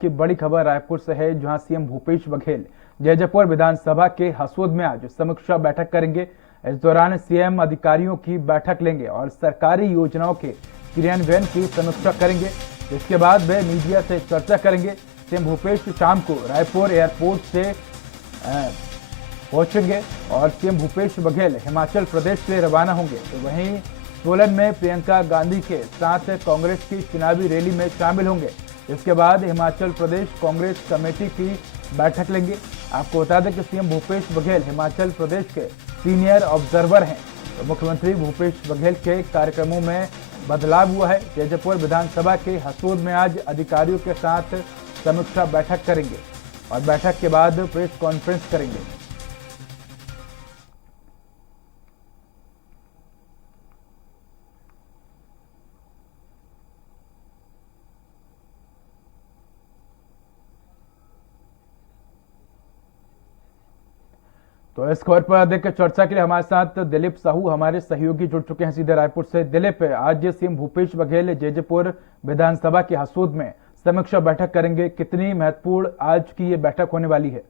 की बड़ी खबर रायपुर से है, जहां सीएम भूपेश बघेल जैजैपुर विधानसभा के हसोद में आज समीक्षा बैठक करेंगे। इस दौरान सीएम अधिकारियों की बैठक लेंगे और सरकारी योजनाओं के क्रियान्वयन की समीक्षा करेंगे। इसके बाद वे मीडिया से चर्चा करेंगे। सीएम भूपेश शाम को रायपुर एयरपोर्ट से पहुंचेंगे और सीएम भूपेश बघेल हिमाचल प्रदेश के लिए रवाना होंगे। तो वहीं सोलन में प्रियंका गांधी के साथ कांग्रेस की चुनावी रैली में शामिल होंगे। इसके बाद हिमाचल प्रदेश कांग्रेस कमेटी की बैठक लेंगे। आपको बता दें कि सीएम भूपेश बघेल हिमाचल प्रदेश के सीनियर ऑब्जर्वर हैं। तो मुख्यमंत्री भूपेश बघेल के कार्यक्रमों में बदलाव हुआ है। जैजैपुर विधानसभा के हसोद में आज अधिकारियों के साथ समीक्षा बैठक करेंगे और बैठक के बाद प्रेस कॉन्फ्रेंस करेंगे। तो इस खबर पर अधिक चर्चा के लिए हमारे साथ दिलीप साहू हमारे सहयोगी जुड़ चुके हैं सीधे रायपुर से। दिलीप, आज सीएम भूपेश बघेल जैजैपुर विधानसभा के हसोद में समीक्षा बैठक करेंगे, कितनी महत्वपूर्ण आज की ये बैठक होने वाली है?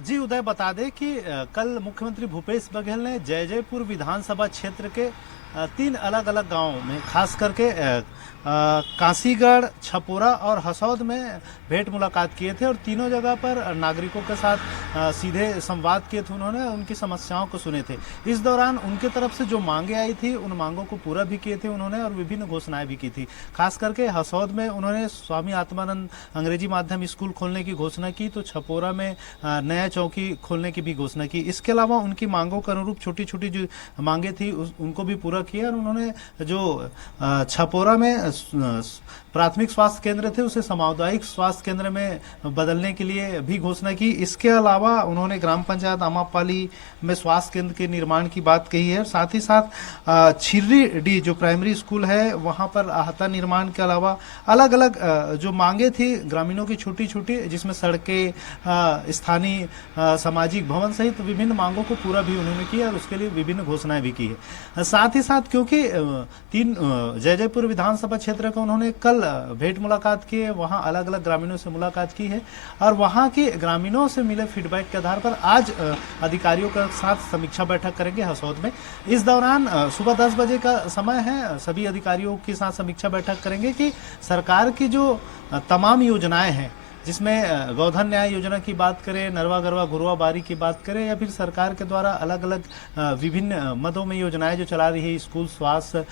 जी उदय, बता दें कि कल मुख्यमंत्री भूपेश बघेल ने जैजैपुर विधानसभा क्षेत्र के 3 अलग अलग गांवों में, खास करके काशीगढ़, छपोरा और हसौद में भेंट मुलाकात किए थे और तीनों जगह पर नागरिकों के साथ सीधे संवाद किए थे। उन्होंने उनकी समस्याओं को सुने थे। इस दौरान उनके तरफ से जो मांगे आई थी उन मांगों को पूरा भी किए थे उन्होंने और विभिन्न घोषणाएं भी की थी। खास करके हसौद में उन्होंने स्वामी आत्मानंद अंग्रेजी माध्यम स्कूल खोलने की घोषणा की, तो छपोरा में नया चौकी खोलने की भी घोषणा की। इसके अलावा उनकी मांगों के अनुरूप छोटी छोटी जो मांगे थी उनको भी पूरा किया और उन्होंने जो छपोरा में प्राथमिक स्वास्थ्य केंद्र थे उसे सामुदायिक स्वास्थ्य केंद्र में बदलने के लिए भी घोषणा की। इसके अलावा उन्होंने ग्राम पंचायत आमापाली में स्वास्थ्य केंद्र के निर्माण की बात कही है। साथ ही साथ छिर्री जो प्राइमरी स्कूल है वहां पर आहता निर्माण के अलावा अलग अलग जो मांगे थी ग्रामीणों की छोटी छोटी, जिसमें सड़कें, स्थानीय सामाजिक भवन सहित विभिन्न मांगों को पूरा भी उन्होंने किया और उसके लिए विभिन्न घोषणाएं भी की है। साथ ही साथ क्योंकि जैजैपुर विधानसभा क्षेत्र का उन्होंने कल भेंट मुलाकात की है, वहां अलग अलग ग्रामीणों से मुलाकात की है और वहां के ग्रामीणों से मिले फीडबैक के आधार पर आज अधिकारियों के साथ समीक्षा बैठक करेंगे हसौद में। इस दौरान सुबह 10 बजे का समय है, सभी अधिकारियों के साथ समीक्षा बैठक करेंगे कि सरकार की जो तमाम योजनाएं हैं, जिसमें गौधन न्याय योजना की बात करें, नरवा गरवा घुरवा बारी की बात करें या फिर सरकार के द्वारा अलग अलग विभिन्न मदों में योजनाएं जो चला रही है, स्कूल, स्वास्थ्य,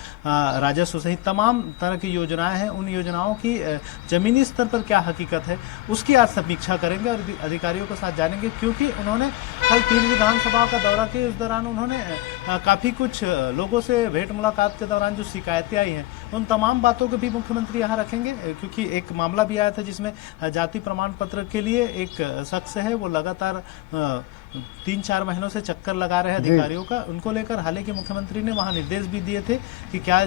राजस्व सहित तमाम तरह की योजनाएं हैं, उन योजनाओं की जमीनी स्तर पर क्या हकीकत है उसकी आज समीक्षा करेंगे और अधिकारियों के साथ जानेंगे। क्योंकि उन्होंने कल 3 विधानसभा का दौरा किया, इस दौरान उन्होंने काफ़ी कुछ लोगों से भेंट मुलाकात के दौरान जो शिकायतें आई हैं उन तमाम बातों को भी मुख्यमंत्री यहाँ रखेंगे। क्योंकि एक मामला भी आया था जिसमें जाति प्रमाण पत्र के लिए एक शख्स है, वो लगातार 3-4 महीनों से चक्कर लगा रहे हैं अधिकारियों का। उनको लेकर हालांकि मुख्यमंत्री ने वहां निर्देश भी दिए थे कि क्या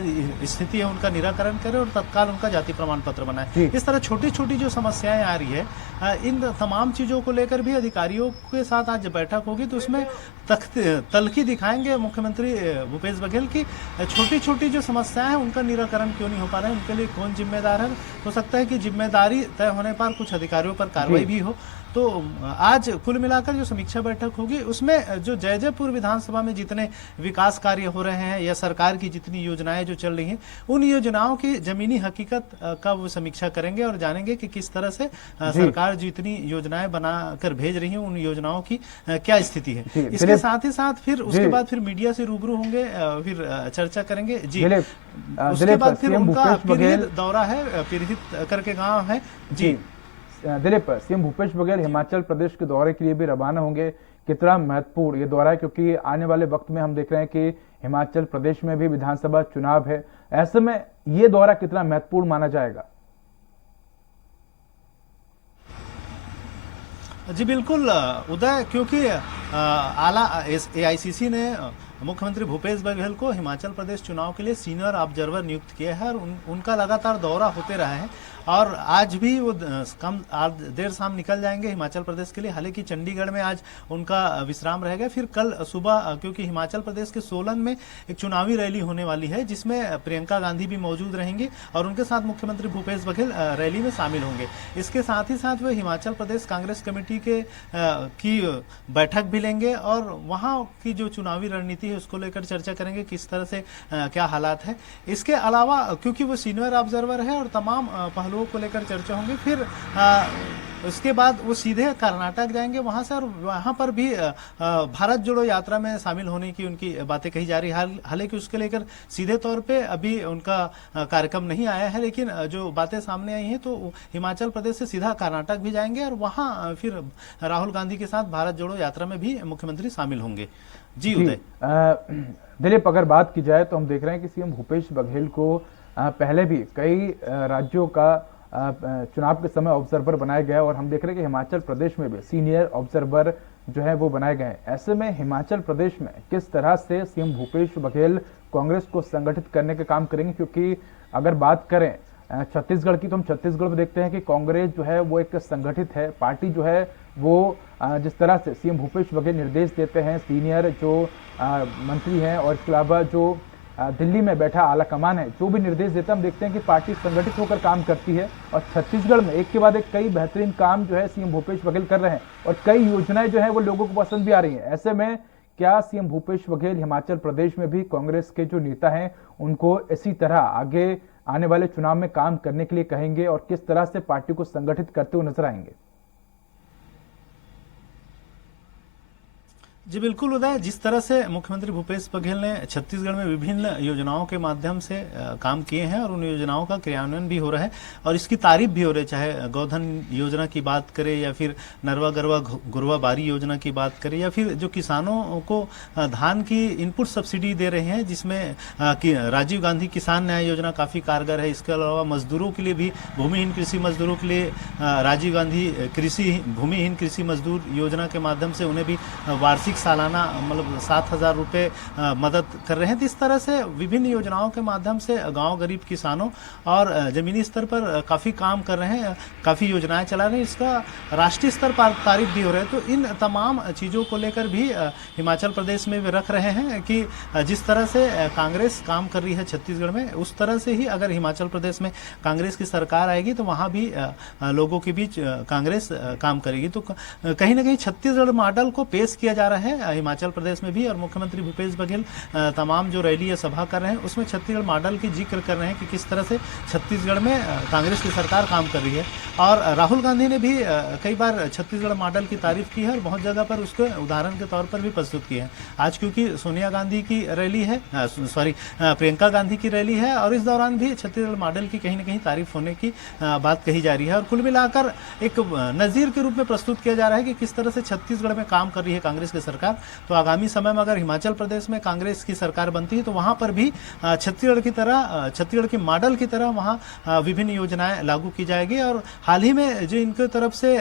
स्थिति है उनका निराकरण करें और तत्काल उनका जाति प्रमाण पत्र बनाए। इस तरह छोटी छोटी जो समस्याएं आ रही है, इन तमाम चीजों को लेकर भी अधिकारियों के साथ आज बैठक होगी, तो उसमें तलखी दिखाएंगे मुख्यमंत्री भूपेश बघेल की छोटी छोटी जो समस्याएं हैं उनका निराकरण क्यों नहीं हो पा रहा है, उनके लिए कौन जिम्मेदार है। हो सकता है कि जिम्मेदारी तय होने पर कुछ अधिकारियों पर कार्रवाई भी हो। तो आज कुल मिलाकर जो समीक्षा बैठक होगी उसमें जो जैजैपुर विधानसभा में जितने विकास कार्य हो रहे हैं या सरकार की जितनी योजनाएं जो चल रही हैं, उन योजनाओं की जमीनी हकीकत का वो समीक्षा करेंगे और जानेंगे कि किस तरह से सरकार जितनी योजनाएं बनाकर भेज रही है उन योजनाओं की क्या स्थिति है। इसके साथ ही साथ फिर उसके बाद फिर मीडिया से रूबरू होंगे, फिर चर्चा करेंगे। जी, उसके बाद फिर उनका पीरहित दौरा है, पीरहित करके गाँव है। जी दिलीप, सीएम भूपेश बघेल हिमाचल प्रदेश के दौरे के लिए भी रवाना होंगे, कितना महत्वपूर्ण ये दौरा है? क्योंकि आने वाले वक्त में हम देख रहे हैं कि हिमाचल प्रदेश में भी विधानसभा चुनाव है, ऐसे में ये दौरा कितना महत्वपूर्ण माना जाएगा? जी बिल्कुल उदय, क्योंकि आला AICC ने मुख्यमंत्री भूपेश बघेल को हिमाचल प्रदेश चुनाव के लिए सीनियर ऑब्जर्वर नियुक्त किया है और उनका लगातार दौरा होते रहा है और आज भी वो आज देर शाम निकल जाएंगे हिमाचल प्रदेश के लिए। हालांकि चंडीगढ़ में आज उनका विश्राम रहेगा, फिर कल सुबह क्योंकि हिमाचल प्रदेश के सोलन में एक चुनावी रैली होने वाली है जिसमें प्रियंका गांधी भी मौजूद रहेंगे और उनके साथ मुख्यमंत्री भूपेश बघेल रैली में शामिल होंगे। इसके साथ ही साथ वे हिमाचल प्रदेश कांग्रेस कमेटी की बैठक भी लेंगे और वहां की जो चुनावी रणनीति है उसको लेकर चर्चा करेंगे, किस तरह से क्या हालात है। इसके अलावा क्योंकि वो सीनियर ऑब्जर्वर है और तमाम पहलुओं को लेकर चर्चा होंगी, फिर उसके बाद वो सीधे कर्नाटक जाएंगे वहां से और वहां पर भी भारत जोड़ो यात्रा में शामिल होने की उनकी बातें कही जा रही है। हालांकि उसके लेकर सीधे तौर पे अभी उनका कार्यक्रम नहीं आया है, लेकिन जो बातें सामने आई हैं तो हिमाचल प्रदेश से सीधा कर्नाटक भी जाएंगे और वहां फिर राहुल गांधी के साथ भारत जोड़ो यात्रा में भी मुख्यमंत्री शामिल होंगे। जी उदय। दिलीप, अगर बात की जाए तो हम देख रहे हैं कि सीएम भूपेश बघेल को पहले भी कई राज्यों का चुनाव के समय ऑब्जर्वर बनाया गया और हम देख रहे हैं कि हिमाचल प्रदेश में भी सीनियर ऑब्जर्वर जो है वो बनाए गए हैं। ऐसे में हिमाचल प्रदेश में किस तरह से सीएम भूपेश बघेल कांग्रेस को संगठित करने का काम करेंगे, क्योंकि अगर बात करें छत्तीसगढ़ की तो हम छत्तीसगढ़ में देखते हैं कि कांग्रेस जो है वो एक संगठित है पार्टी जो है वो जिस तरह से सीएम भूपेश बघेल निर्देश देते हैं, सीनियर जो मंत्री हैं और इसके अलावा जो दिल्ली में बैठा आला कमान है जो भी निर्देश देता हम देखते हैं कि पार्टी संगठित होकर काम करती है। और छत्तीसगढ़ में एक के बाद एक कई बेहतरीन काम जो है सीएम भूपेश बघेल कर रहे हैं और कई योजनाएं जो है वो लोगों को पसंद भी आ रही हैं। ऐसे में क्या सीएम भूपेश बघेल हिमाचल प्रदेश में भी कांग्रेस के जो नेता हैं उनको इसी तरह आगे आने वाले चुनाव में काम करने के लिए कहेंगे और किस तरह से पार्टी को संगठित करते हुए नजर आएंगे? जी बिल्कुल उदय, जिस तरह से मुख्यमंत्री भूपेश बघेल ने छत्तीसगढ़ में विभिन्न योजनाओं के माध्यम से काम किए हैं और उन योजनाओं का क्रियान्वयन भी हो रहा है और इसकी तारीफ भी हो रही है, चाहे गोधन योजना की बात करें या फिर नरवा गरवा गुरवा बारी योजना की बात करें या फिर जो किसानों को धान की इनपुट सब्सिडी दे रहे हैं जिसमें राजीव गांधी किसान न्याय योजना काफी कारगर है। इसके अलावा मजदूरों के लिए भी भूमिहीन कृषि मजदूरों के लिए राजीव गांधी भूमिहीन कृषि मजदूर योजना के माध्यम से उन्हें भी वार्षिक सालाना मतलब 7,000 रुपए मदद कर रहे हैं। तो इस तरह से विभिन्न योजनाओं के माध्यम से गांव गरीब किसानों और जमीनी स्तर पर काफी काम कर रहे हैं, काफी योजनाएं चला रहे हैं। इसका राष्ट्रीय स्तर पर तारीफ भी हो रहा है। तो इन तमाम चीजों को लेकर भी हिमाचल प्रदेश में भी रख रहे हैं कि जिस तरह से कांग्रेस काम कर रही है छत्तीसगढ़ में, उस तरह से ही अगर हिमाचल प्रदेश में कांग्रेस की सरकार आएगी तो वहां भी लोगों के बीच कांग्रेस काम करेगी। तो कहीं ना कहीं छत्तीसगढ़ मॉडल को पेश किया जा रहा है हिमाचल प्रदेश में भी और मुख्यमंत्री भूपेश बघेल तमाम जो रैली या सभा कर रहे हैं उसमें छत्तीसगढ़ मॉडल की जिक्र कर रहे हैं कि किस तरह से छत्तीसगढ़ में कांग्रेस की सरकार काम कर रही है। और राहुल गांधी ने भी कई बार छत्तीसगढ़ मॉडल की तारीफ की है और बहुत जगह पर उसको उदाहरण के तौर पर भी प्रस्तुत किया है। आज क्योंकि सोनिया गांधी की रैली है, प्रियंका गांधी की रैली है और इस दौरान भी छत्तीसगढ़ मॉडल की कहीं ना कहीं तारीफ होने की बात कही जा रही है और कुल मिलाकर एक नजीर के रूप में प्रस्तुत किया जा रहा है कि किस तरह से छत्तीसगढ़ में काम कर रही है कांग्रेस की सरकार। तो आगामी समय में अगर हिमाचल प्रदेश में कांग्रेस की सरकार बनती है तो वहां पर भी छत्तीसगढ़ की मॉडल की तरह वहां विभिन्न योजनाएं लागू की जाएगी। और हाल ही में जो इनके तरफ से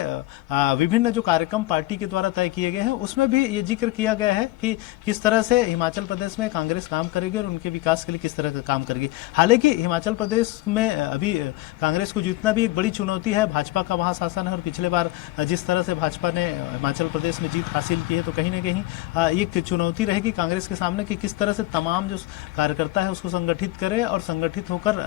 विभिन्न जो कार्यक्रम पार्टी के द्वारा तय किए गए हैं उसमें भी ये जिक्र किया गया है कि किस तरह से हिमाचल प्रदेश में कांग्रेस काम करेगी और उनके विकास के लिए किस तरह का काम करेगी। हालांकि हिमाचल प्रदेश में अभी कांग्रेस को जीतना भी एक बड़ी चुनौती है, भाजपा का वहां शासन है और पिछले बार जिस तरह से भाजपा ने हिमाचल प्रदेश में जीत हासिल की है तो कहीं ना कहीं एक चुनौती रहेगी कांग्रेस के सामने कि किस तरह से तमाम जो कार्यकर्ता है उसको संगठित करे और संगठित होकर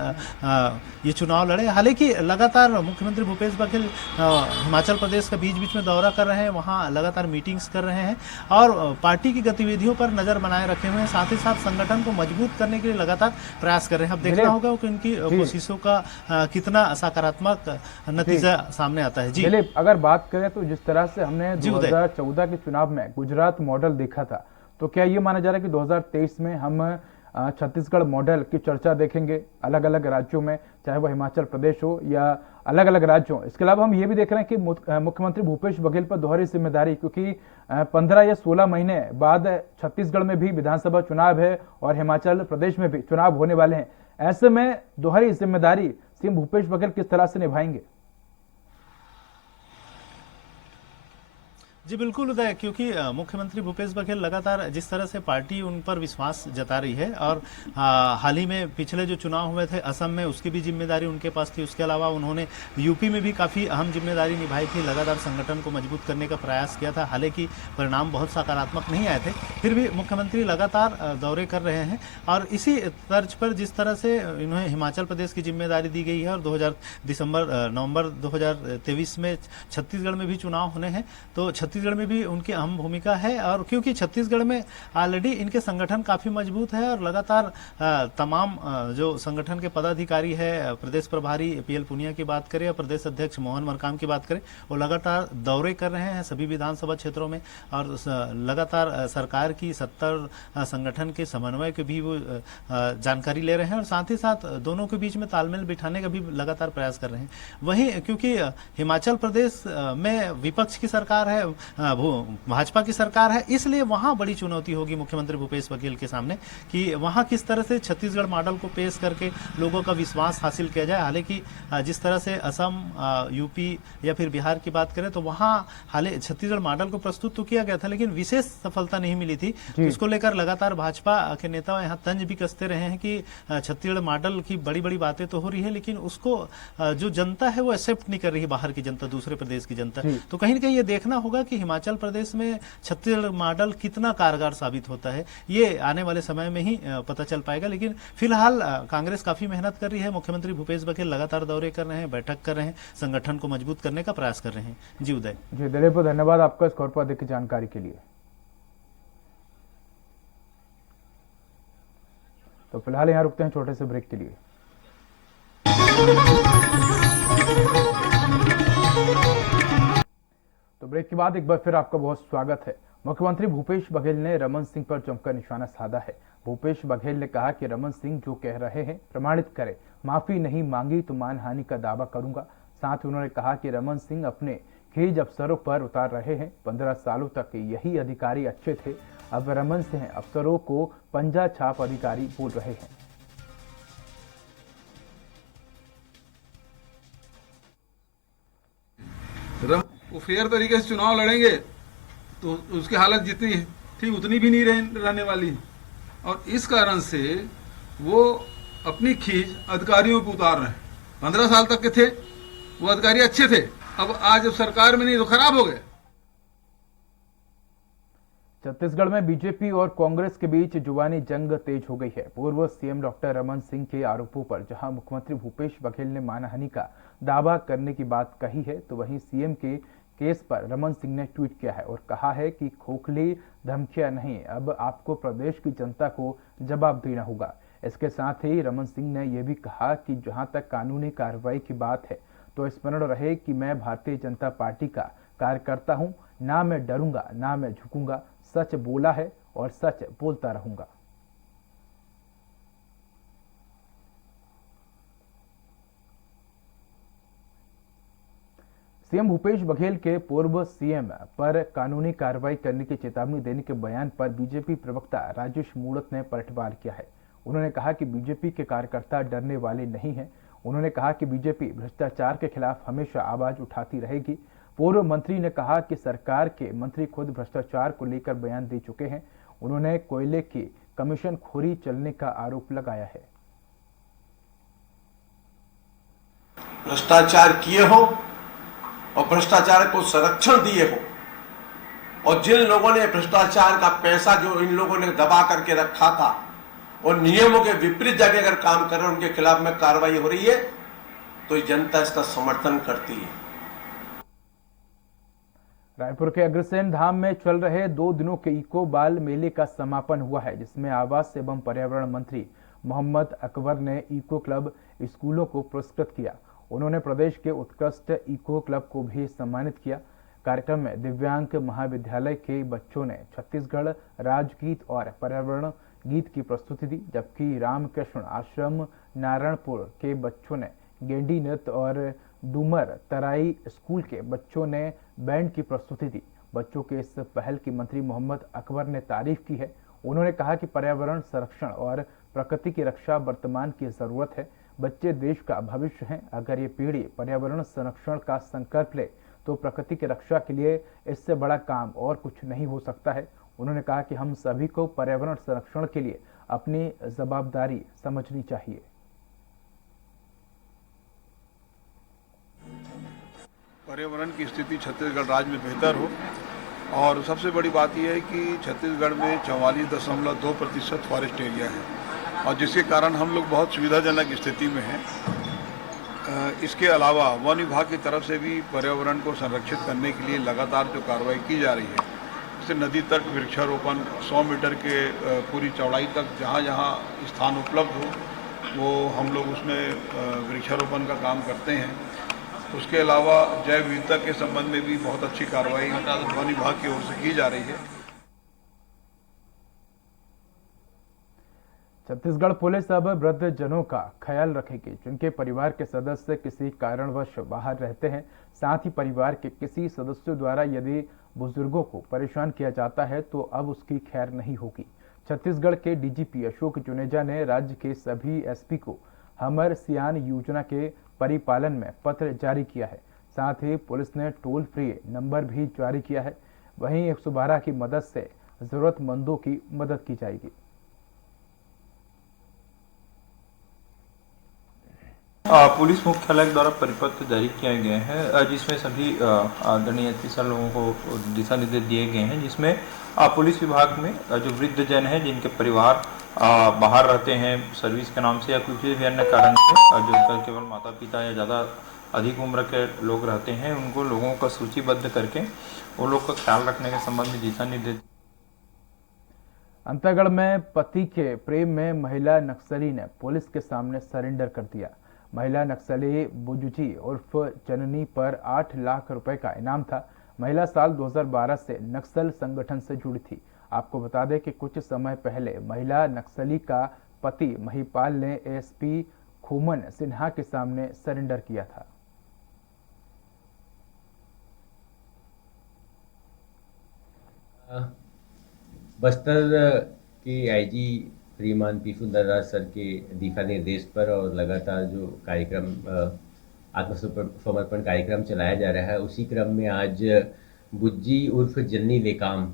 ये चुनाव लड़े। हालांकि लगातार मुख्यमंत्री भूपेश बघेल हिमाचल प्रदेश का बीच बीच में दौरा कर रहे हैं, वहां लगातार मीटिंग्स कर रहे हैं और पार्टी की गतिविधियों पर नजर बनाए रखे हुए हैं, साथ ही साथ संगठन को मजबूत करने के लिए लगातार प्रयास कर रहे हैं। अब देखना होगा कि उनकी कोशिशों का कितना सकारात्मक नतीजा सामने आता है। जी दिलीप, अगर बात करें तो जिस तरह से हमने 2014 के चुनाव में गुजरात मॉडल देखा था, तो क्या ये माना जा रहा है कि 2023 में हम छत्तीसगढ़ मॉडल की चर्चा देखेंगे अलग अलग राज्यों में, चाहे वह हिमाचल प्रदेश हो या अलग अलग राज्य हो? इसके अलावा हम ये भी देख रहे हैं कि मुख्यमंत्री भूपेश बघेल पर दोहरी जिम्मेदारी, क्योंकि 15 या 16 महीने बाद छत्तीसगढ़ में भी विधानसभा चुनाव है और हिमाचल प्रदेश में भी चुनाव होने वाले हैं। ऐसे में दोहरी जिम्मेदारी सीएम भूपेश बघेल किस तरह से निभाएंगे? जी बिल्कुल उदय, क्योंकि मुख्यमंत्री भूपेश बघेल लगातार जिस तरह से पार्टी उन पर विश्वास जता रही है और हाल ही में पिछले जो चुनाव हुए थे असम में, उसकी भी जिम्मेदारी उनके पास थी। उसके अलावा उन्होंने यूपी में भी काफ़ी अहम जिम्मेदारी निभाई थी, लगातार संगठन को मजबूत करने का प्रयास किया था। हालांकि परिणाम बहुत सकारात्मक नहीं आए थे, फिर भी मुख्यमंत्री लगातार दौरे कर रहे हैं। और इसी तर्ज पर जिस तरह से इन्हें हिमाचल प्रदेश की जिम्मेदारी दी गई है और नवंबर 2023 में छत्तीसगढ़ में भी चुनाव होने हैं, तो छत्तीसगढ़ में भी उनकी अहम भूमिका है। और क्योंकि छत्तीसगढ़ में ऑलरेडी इनके संगठन काफ़ी मजबूत है और लगातार तमाम जो संगठन के पदाधिकारी है, प्रदेश प्रभारी पीएल पुनिया की बात करें या प्रदेश अध्यक्ष मोहन मरकाम की बात करें, वो लगातार दौरे कर रहे हैं सभी विधानसभा क्षेत्रों में और लगातार सरकार की 70 संगठन के समन्वय की भी वो जानकारी ले रहे हैं और साथ ही साथ दोनों के बीच में तालमेल बिठाने का भी लगातार प्रयास कर रहे हैं। वहीं क्योंकि हिमाचल प्रदेश में विपक्ष की सरकार है, भाजपा की सरकार है, इसलिए वहां बड़ी चुनौती होगी मुख्यमंत्री भूपेश बघेल के सामने कि वहां किस तरह से छत्तीसगढ़ मॉडल को पेश करके लोगों का विश्वास हासिल किया जाए। हालांकि जिस तरह से असम, यूपी या फिर बिहार की बात करें तो वहां हाल छत्तीसगढ़ मॉडल को प्रस्तुत तो किया गया था, लेकिन विशेष सफलता नहीं मिली थी। इसको लेकर लगातार भाजपा के नेता यहाँ तंज भी कसते रहे हैं कि छत्तीसगढ़ मॉडल की बड़ी बड़ी बातें तो हो रही है, लेकिन उसको जो जनता है वो एक्सेप्ट नहीं कर रही है, बाहर की जनता, दूसरे प्रदेश की जनता। तो कहीं ना कहीं ये देखना होगा कि हिमाचल प्रदेश में छत्तीसगढ़ मॉडल कितना कारगर साबित होता है, ये आने वाले समय में ही पता चल पाएगा। लेकिन फिलहाल कांग्रेस काफी मेहनत कर रही है, मुख्यमंत्री भूपेश बघेल लगातार दौरे कर रहे हैं, बैठक कर रहे हैं, संगठन को मजबूत करने का प्रयास कर रहे हैं। जी उदय। जी दिलीप, धन्यवाद आपका इस खबर पर अधिक जानकारी के लिए। तो फिलहाल यहाँ रुकते हैं छोटे से ब्रेक के लिए। तो ब्रेक के बाद एक बार फिर आपका बहुत स्वागत है। मुख्यमंत्री भूपेश बघेल ने रमन सिंह पर जमकर निशाना साधा है। भूपेश बघेल ने कहा कि रमन सिंह जो कह रहे हैं प्रमाणित करें, माफी नहीं मांगी तो मानहानि का दावा करूंगा। साथ ही उन्होंने कहा कि रमन सिंह अपने खेज अफसरों पर उतार रहे हैं। 15 सालों तक यही अधिकारी अच्छे थे, अब रमन सिंह अफसरों को पंजा छाप अधिकारी बोल रहे हैं। वो फेयर तरीके से चुनाव लड़ेंगे तो उसकी हालत जितनी थी उतनी भी नहीं रहने वाली, और इस कारण से वो अपनी खींच अधिकारियों पर उतार रहे हैं। 15 साल तक के थे वो अधिकारी अच्छे थे, अब आज जब सरकार में नहीं तो खराब हो गए। छत्तीसगढ़ में बीजेपी और कांग्रेस के बीच जुबानी जंग तेज हो गई है। पूर्व सीएम डॉक्टर रमन सिंह के आरोपों पर जहां मुख्यमंत्री भूपेश बघेल ने मानहानि का दावा करने की बात कही है, तो वहीं सीएम के केस पर रमन सिंह ने ट्वीट किया है और कहा है कि खोखली धमकियां नहीं, अब आपको प्रदेश की जनता को जवाब देना होगा। इसके साथ ही रमन सिंह ने यह भी कहा कि जहां तक कानूनी कार्रवाई की बात है तो स्मरण रहे कि मैं भारतीय जनता पार्टी का कार्यकर्ता हूं, ना मैं डरूंगा ना मैं झुकूंगा, सच बोला है और सच बोलता रहूंगा। सीएम भूपेश बघेल के पूर्व सीएम पर कानूनी कार्रवाई करने की चेतावनी देने के बयान पर बीजेपी प्रवक्ता राजेश मूणत ने पलटवार किया है। उन्होंने कहा कि बीजेपी के कार्यकर्ता डरने वाले नहीं हैं। उन्होंने कहा कि बीजेपी भ्रष्टाचार के खिलाफ हमेशा आवाज उठाती रहेगी। पूर्व मंत्री ने कहा कि सरकार के मंत्री खुद भ्रष्टाचार को लेकर बयान दे चुके हैं। उन्होंने कोयले की कमीशन खोरी चलने का आरोप लगाया है। भ्रष्टाचार किए हो और भ्रष्टाचार को संरक्षण दिए हो, और जिन लोगों ने भ्रष्टाचार का पैसा जो इन लोगों ने दबा करके रखा था और नियमों के विपरीत जाके अगर काम कर रहे हैं, उनके खिलाफ में कार्रवाई हो रही है, तो जनता इसका समर्थन करती है। रायपुर के अग्रसेन धाम में चल रहे 2 दिनों के इको बाल मेले का समापन हुआ है, जिसमें आवास एवं पर्यावरण मंत्री मोहम्मद अकबर ने इको क्लब स्कूलों को पुरस्कृत किया। उन्होंने प्रदेश के उत्कृष्ट इको क्लब को भी सम्मानित किया। कार्यक्रम में दिव्यांग महाविद्यालय के बच्चों ने छत्तीसगढ़ राजगीत और पर्यावरण गीत की प्रस्तुति दी, जबकि रामकृष्ण आश्रम नारायणपुर के बच्चों ने गेंडी नृत्य और डूमर तराई स्कूल के बच्चों ने बैंड की प्रस्तुति दी। बच्चों के इस पहल की मंत्री मोहम्मद अकबर ने तारीफ की है। उन्होंने कहा कि पर्यावरण संरक्षण और प्रकृति की रक्षा वर्तमान की जरूरत है। बच्चे देश का भविष्य हैं। अगर ये पीढ़ी पर्यावरण संरक्षण का संकल्प ले तो प्रकृति की रक्षा के लिए इससे बड़ा काम और कुछ नहीं हो सकता है। उन्होंने कहा कि हम सभी को पर्यावरण संरक्षण के लिए अपनी जवाबदारी समझनी चाहिए। पर्यावरण की स्थिति छत्तीसगढ़ राज्य में बेहतर हो और सबसे बड़ी बात यह है कि छत्तीसगढ़ में 44.2% फॉरेस्ट एरिया है और जिसके कारण हम लोग बहुत सुविधाजनक स्थिति में हैं। इसके अलावा वन विभाग की तरफ से भी पर्यावरण को संरक्षित करने के लिए लगातार जो कार्रवाई की जा रही है, जैसे नदी तक वृक्षारोपण 100 मीटर के पूरी चौड़ाई तक जहाँ जहाँ स्थान उपलब्ध हो वो हम लोग उसमें वृक्षारोपण का काम करते हैं। उसके अलावा जैव विविधता के संबंध में भी बहुत अच्छी कार्रवाई वन विभाग की ओर से की जा रही है। छत्तीसगढ़ पुलिस अब वृद्धजनों का ख्याल रखेगी जिनके परिवार के सदस्य किसी कारणवश बाहर रहते हैं। साथ ही परिवार के किसी सदस्यों द्वारा यदि बुजुर्गों को परेशान किया जाता है तो अब उसकी खैर नहीं होगी। छत्तीसगढ़ के डीजीपी अशोक जुनेजा ने राज्य के सभी एसपी को हमर सियान योजना के परिपालन में पत्र जारी किया है। साथ ही पुलिस ने टोल फ्री नंबर भी जारी किया है। वहीं 112 की मदद से जरूरतमंदों की मदद की जाएगी। पुलिस मुख्यालय द्वारा परिपत्र जारी किया गया है जिसमें सभी आदरणीय अतिथि लोगों को दिशा निर्देश दिए गए हैं, जिसमें पुलिस विभाग में जो वृद्ध जन हैं जिनके परिवार बाहर रहते हैं सर्विस के नाम से या किसी भी अन्य कारण से, जो केवल माता पिता या ज़्यादा अधिक उम्र के लोग रहते हैं, उनको लोगों का सूचीबद्ध करके वो लोग का ख्याल रखने के संबंध में दिशा निर्देश। अंतागढ़ में पति के प्रेम में महिला नक्सली ने पुलिस के सामने सरेंडर कर दिया। महिला नक्सली बुजुजी उर्फ जननी पर 8 लाख रुपए का इनाम था। महिला साल 2012 से नक्सल संगठन से जुड़ी थी। आपको बता दें कि कुछ समय पहले महिला नक्सली का पति महिपाल ने एसपी खूमन सिन्हा के सामने सरेंडर किया था। बस्तर के आईजी श्रीमान पी सुंदरराज सर के दिशा निर्देश पर और लगातार जो कार्यक्रम आत्मसमर्पण कार्यक्रम चलाया जा रहा है, उसी क्रम में आज बुज्जी उर्फ जन्नी लेकाम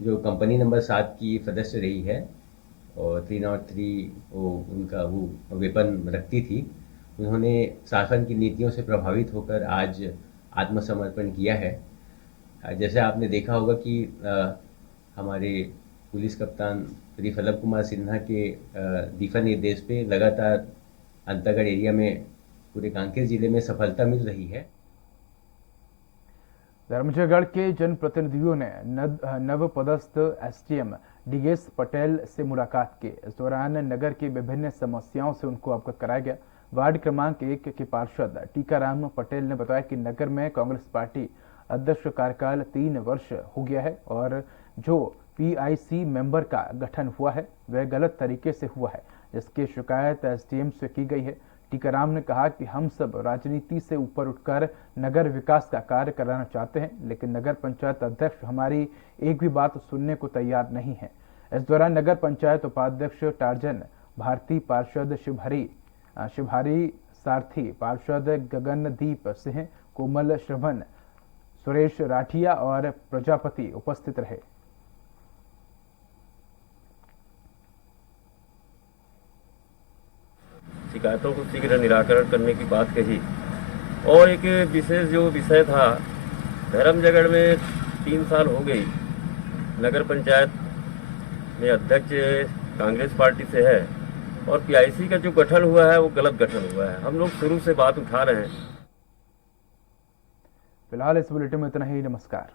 जो कंपनी नंबर 7 की सदस्य रही है और 303 उनका वो वेपन रखती थी, उन्होंने शासन की नीतियों से प्रभावित होकर आज आत्मसमर्पण किया है। जैसे आपने देखा होगा कि हमारे पुलिस कप्तान श्री फल्लभ कुमार सिन्हा के दिशा निर्देश पे लगातार अंतागढ़ एरिया में पूरे कांकेर जिले में सफलता मिल रही है। धर्मजयगढ़ के जनप्रतिनिधियों ने नवपदस्थ एसडीएम डीएस पटेल से मुलाकात की। इस दौरान नगर की विभिन्न समस्याओं से उनको अवगत कराया गया। वार्ड क्रमांक 1 के पार्षद टीकाराम पटेल ने बताया कि नगर में कांग्रेस पार्टी अध्यक्ष कार्यकाल 3 वर्ष हो गया है और जो पीआईसी मेंबर का गठन हुआ है वह गलत तरीके से हुआ है, जिसकी शिकायत एसडीएम से की गई है। टीकाराम ने कहा कि हम सब राजनीति से ऊपर उठकर नगर विकास का कार्य कराना चाहते हैं, लेकिन नगर पंचायत अध्यक्ष हमारी एक भी बात सुनने को तैयार नहीं है। इस दौरान नगर पंचायत उपाध्यक्ष टार्जन भारती, पार्षद शिवहारी सारथी, पार्षद गगनदीप सिंह, कोमल श्रवण, सुरेश राठिया और प्रजापति उपस्थित रहे। शिकायतों को शीघ्र निराकरण करने की बात कही और एक विशेष जो विषय था, धर्मजयगढ़ में 3 साल हो गई नगर पंचायत में अध्यक्ष कांग्रेस पार्टी से है और पीआईसी का जो गठन हुआ है वो गलत गठन हुआ है। हम लोग शुरू से बात उठा रहे हैं। फिलहाल इस बुलेटिन में इतना ही। नमस्कार।